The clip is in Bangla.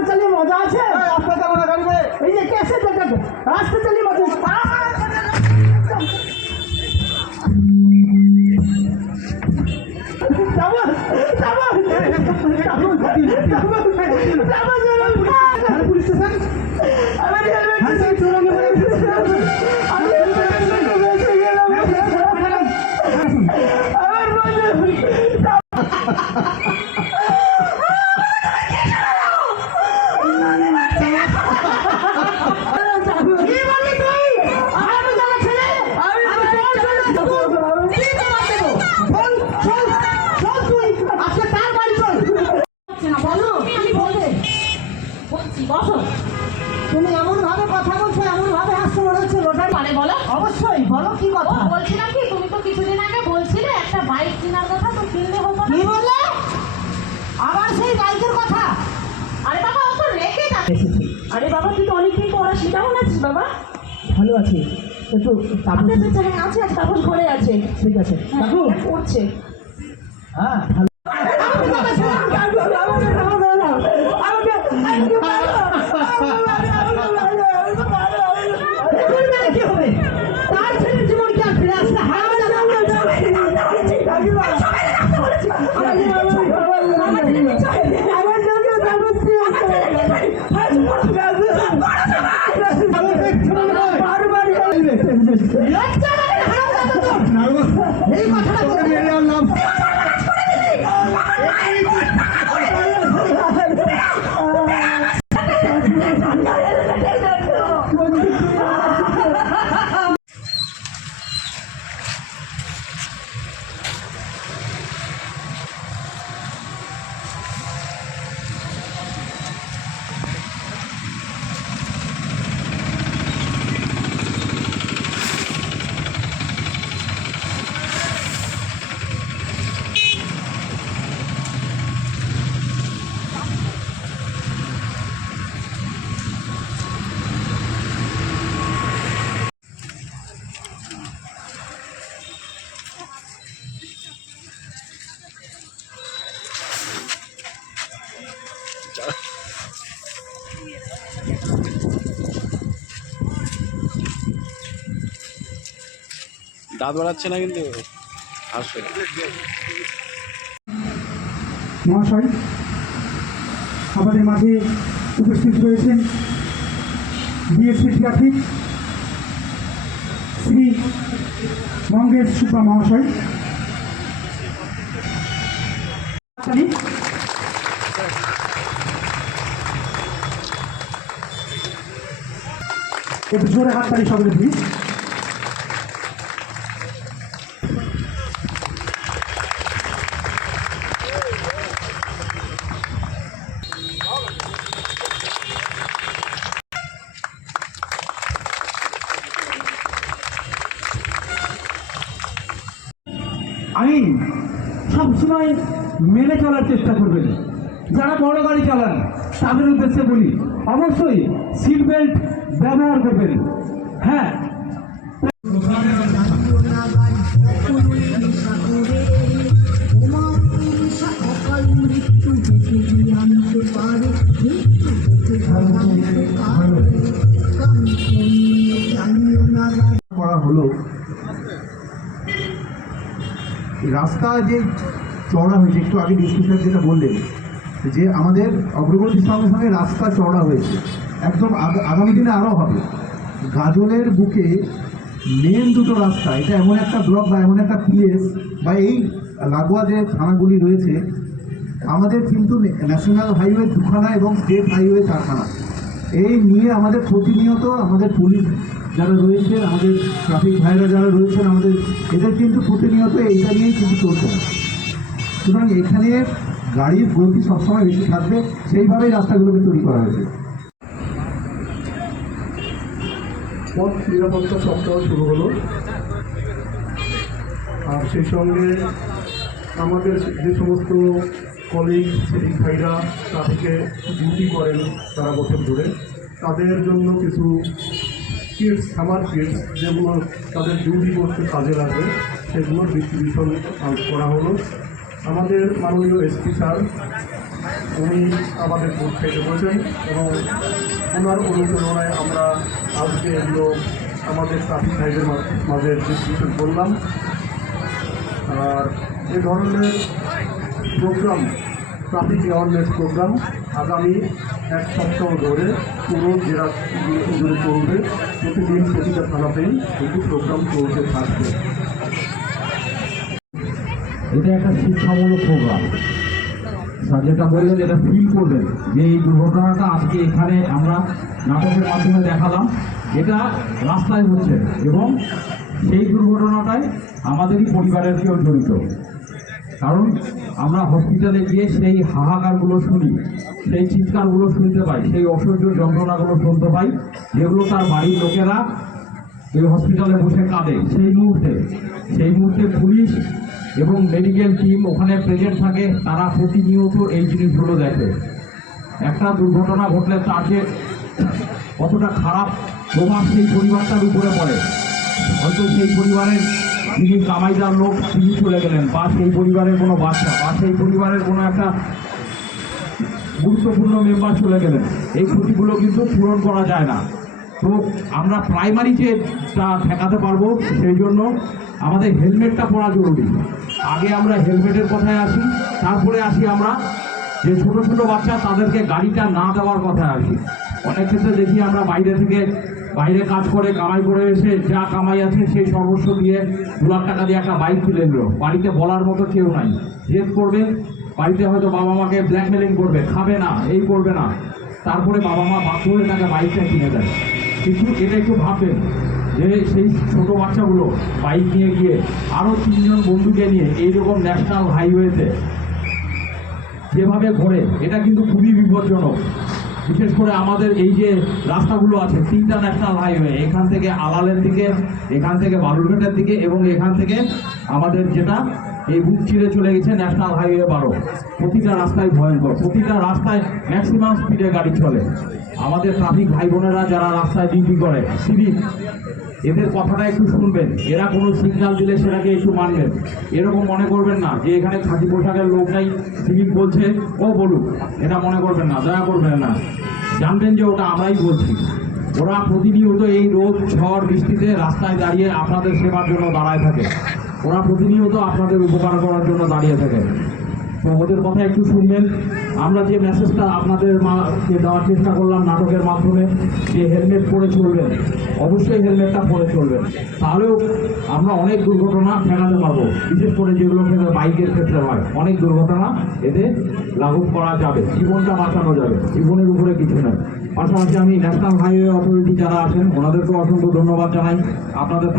রাস্তা চালিয়ে মজা আছে রাস্তা যাব না গাড়ি করে এই যে কেসে দেখাবে রাস্তা চালিয়ে মজা পুলিশ স্টেশন বসো। তুমি এমন ভাবে কথা বলছো এমন ভাবে হাসছো মনে হচ্ছে লোটারি। মানে বলো। অবশ্যই বলো কি কথা? বলছিলাম কি? তুমি তো কিছুদিন আগে বলছিলে একটা বাইক কেনার কথা তো কিনলে হতো না। কি বললে? আবার সেই বাইকের কথা? আরে বাবা ও তো রেখে এসেছি। আরে বাবা তুই তো অনেকদিন পর আসলি। কেমন আছিস বাবা? ভালো আছি। একটু তাপস আপনার ছেলে আছে আছে ঘরে আছে। ঠিক আছে। কাকু হ্যাঁ, পড়ছে হ্যাঁ ভালো দাঁত বাড়াচ্ছে না কিন্তু আসবে মহাশয়, আমাদের মাঝে উপস্থিত রয়েছেন বিএসপি ট্রাফিক শ্রী মঙ্গেশ সুব্বা মহাশয়। একটু জোরে হাততালি সকলে প্লিজ আইন সবসময় মেনে চলার চেষ্টা করবেন। যারা বড় গাড়ি চালান, তাদের উদ্দেশ্যে বলি, অবশ্যই সিট বেল্ট ব্যবহার করবেন। হ্যাঁ। করা হলো। রাস্তা যে চওড়া হয়েছে, একটু আগে ডিসকাশন যেটা বললেন, যে আমাদের অগ্রগতির সঙ্গে সঙ্গে রাস্তা চওড়া হয়েছে। একদম আগামী দিনে আরও হবে। গাজলের বুকে মেন দুটো রাস্তা, এটা এমন একটা ব্লক বা এমন একটা প্লেস বা এই লাগোয়া যে থানাগুলি রয়েছে, আমাদের কিন্তু ন্যাশনাল হাইওয়ে দুখানা এবং স্টেট হাইওয়ে চারখানা। এই নিয়ে আমাদের প্রতিনিয়ত আমাদের পুলিশ যারা রয়েছে, আমাদের ট্রাফিক ভাইরা যারা রয়েছেন, আমাদের এদের কিন্তু প্রতিনিয়ত এইটা নিয়েই কিন্তু হবে সুতরাং এখানে গাড়ির গতি সবসময় বেশি থাকবে, সেইভাবেই রাস্তাগুলোকে তৈরি করা হয়েছে। পথ নিরাপত্তা সপ্তাহ শুরু হলো। আর সেই সঙ্গে আমাদের যে সমস্ত কলিগ সিভিক ভাইরা ট্রাফিকে ডিউটি করেন সারা বছর ধরে। তাদের জন্য কিছু কিটস সামার কিটস যেগুলো তাদের ডিউটি করতে কাজে লাগবে সেগুলো ডিস্ট্রিবিউশন করা হলো। আমাদের মাননীয় এসপি স্যার, উনি আমাদের ভোট খাইতে বলেছেন এবং ওনার অনুপ্রেরণায় আমরা আজকে এগুলো আমাদের ট্রাফিক মা- মাঝে ডিস্ট্রিবিউশন করলাম। আর এ ধরনের প্রোগ্রাম ট্রাফিক অ্যাওয়ারনেস প্রোগ্রাম আগামী এক সপ্তাহ ধরে পুরো জেলা জুড়ে চলবে। প্রতিদিন প্রতিটা থানাতেই একটি প্রোগ্রাম চলতে থাকবে। এটা একটা শিক্ষামূলক প্রোগ্রাম স্যার যেটা বললেন, এটা ফিল করবেন যে এই দুর্ঘটনাটা আজকে এখানে আমরা নাটকের মাধ্যমে দেখালাম। এটা রাস্তায় হচ্ছে এবং সেই দুর্ঘটনাটায় আমাদেরই পরিবারের কেউ জড়িত। কারণ আমরা হসপিটালে গিয়ে সেই হাহাকারগুলো শুনি, সেই চিৎকারগুলো শুনতে পাই, সেই অসহ্য যন্ত্রণাগুলো শুনতে পাই, যেগুলো তার বাড়ির লোকেরা এই হসপিটালে বসে কাঁদে। সেই মুহূর্তে সেই মুহূর্তে পুলিশ এবং মেডিকেল টিম ওখানে প্রেজেন্ট থাকে, তারা প্রতিনিয়ত এই জিনিসগুলো দেখে। একটা দুর্ঘটনা ঘটলে যে কতটা খারাপ প্রভাব সেই পরিবারটার উপরে পড়ে। হয়তো সেই পরিবারের যিনি কামাইদার লোক, তিনি চলে গেলেন। বা সেই পরিবারের কোনো বাচ্চা বা সেই পরিবারের কোনো একটা গুরুত্বপূর্ণ মেম্বার চলে গেলেন। এই ক্ষতিগুলো কিন্তু পূরণ করা যায় না। তো আমরা প্রাইমারি যে তা ঠেকাতে পারব, সেই জন্য আমাদের হেলমেটটা পরা জরুরি। আগে আমরা হেলমেটের কথায় আসি, তারপরে আসি আমরা যে ছোটো ছোটো বাচ্চা, তাদেরকে গাড়িটা না দেওয়ার কথায় আসি। অনেক ক্ষেত্রে দেখি আমরা বাইরে থেকে বাইরে কাজ করে, কামাই করে এসে যা কামাই আছে সেই সর্বস্ব দিয়ে দু লাখ টাকা দিয়ে একটা বাইক কিনে নিল। বাড়িতে বলার মতো কেউ নাই। জেদ করবে, বাড়িতে হয়তো বাবা মাকে ব্ল্যাকমেলিং করবে, খাবে না, এই করবে না। তারপরে বাবা মা বাধ্য হয়ে তাকে বাইকটা কিনে দেয়। কিন্তু এটা একটু ভাববেন যে সেই ছোটো বাচ্চাগুলো বাইক নিয়ে গিয়ে আরও তিনজন বন্ধুকে নিয়ে এইরকম ন্যাশনাল হাইওয়েতে যেভাবে ঘোরে, এটা কিন্তু খুবই বিপজ্জনক। বিশেষ করে আমাদের এই যে রাস্তাগুলো আছে, তিনটা ন্যাশনাল হাইওয়ে এখান থেকে আলালের দিকে, এখান থেকে বালুরঘাটের দিকে এবং এখান থেকে আমাদের যেটা এই বুক চিরে চলে গেছে ন্যাশনাল হাইওয়ে বারো। প্রতিটা রাস্তায় ভয়ঙ্কর, প্রতিটা রাস্তায় ম্যাক্সিমাম স্পিডে গাড়ি চলে। আমাদের ট্রাফিক ভাই বোনেরা যারা রাস্তায় ডিউটি করে সিভিক এদের কথাটা একটু শুনবেন। এরা কোনো সিগন্যাল দিলে সেটাকে একটু মানবেন। এরকম মনে করবেন না যে এখানে খাঁটি পোশাকের লোক নাই, সিভিক বলছে, ও, বলুক। এটা মনে করবেন না, দয়া করবেন না। জানবেন যে ওটা আমরাই বলছি। ওরা প্রতিনিয়ত এই রোদ, ঝড়, বৃষ্টিতে রাস্তায় দাঁড়িয়ে আপনাদের সেবার জন্য দাঁড়ায় থাকে। ওরা প্রতিনিয়ত আপনাদের উপকার করার জন্য দাঁড়িয়ে থাকে। তো ওদের কথা একটু শুনবেন। আমরা যে মেসেজটা আপনাদের দেওয়ার চেষ্টা করলাম নাটকের মাধ্যমে, যে হেলমেট পরে চলবেন, অবশ্যই হেলমেটটা পরে চলবেন। তাহলেও আমরা অনেক দুর্ঘটনা ফেরাতে পারব, বিশেষ করে যেগুলো ক্ষেত্রে বাইকের ক্ষেত্রে হয়। অনেক দুর্ঘটনা এতে লাঘব করা যাবে, জীবনটা বাঁচানো যাবে, জীবনের উপরে কিছু নয়। পাশাপাশি আমি ন্যাশনাল হাইওয়ে অথরিটি যারা আছেন, ওনাদেরকেও অসংখ্য ধন্যবাদ জানাই। আপনাদের